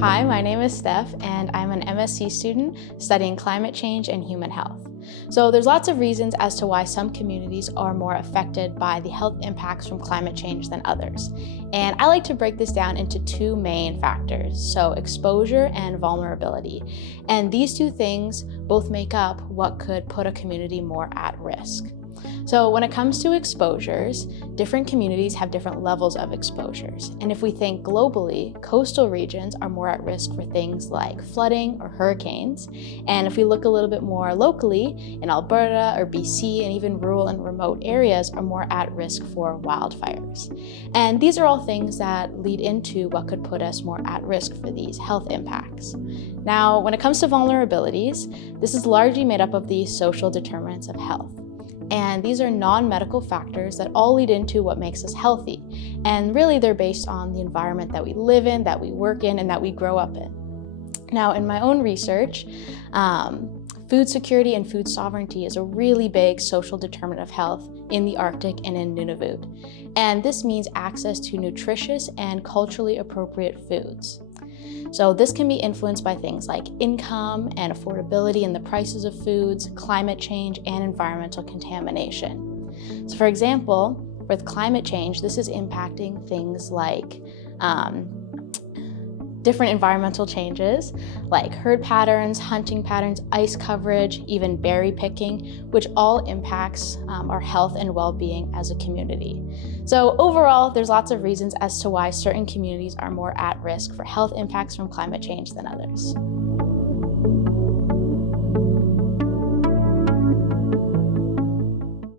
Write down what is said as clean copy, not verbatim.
Hi, my name is Steph, and I'm an MSc student studying climate change and human health. So there's lots of reasons as to why some communities are more affected by the health impacts from climate change than others. And I like to break this down into two main factors, so exposure and vulnerability. And these two things both make up what could put a community more at risk. So when it comes to exposures, different communities have different levels of exposures. And if we think globally, coastal regions are more at risk for things like flooding or hurricanes. And if we look a little bit more locally, in Alberta or BC and even rural and remote areas are more at risk for wildfires. And these are all things that lead into what could put us more at risk for these health impacts. Now, when it comes to vulnerabilities, this is largely made up of the social determinants of health. And these are non-medical factors that all lead into what makes us healthy. And really they're based on the environment that we live in, that we work in, and that we grow up in. Now, in my own research, food security and food sovereignty is a really big social determinant of health in the Arctic and in Nunavut. And this means access to nutritious and culturally appropriate foods. So this can be influenced by things like income and affordability in the prices of foods, climate change, and environmental contamination. So for example, with climate change, this is impacting things like different environmental changes like herd patterns, hunting patterns, ice coverage, even berry picking, which all impacts our health and well-being as a community. So overall, there's lots of reasons as to why certain communities are more at risk for health impacts from climate change than others.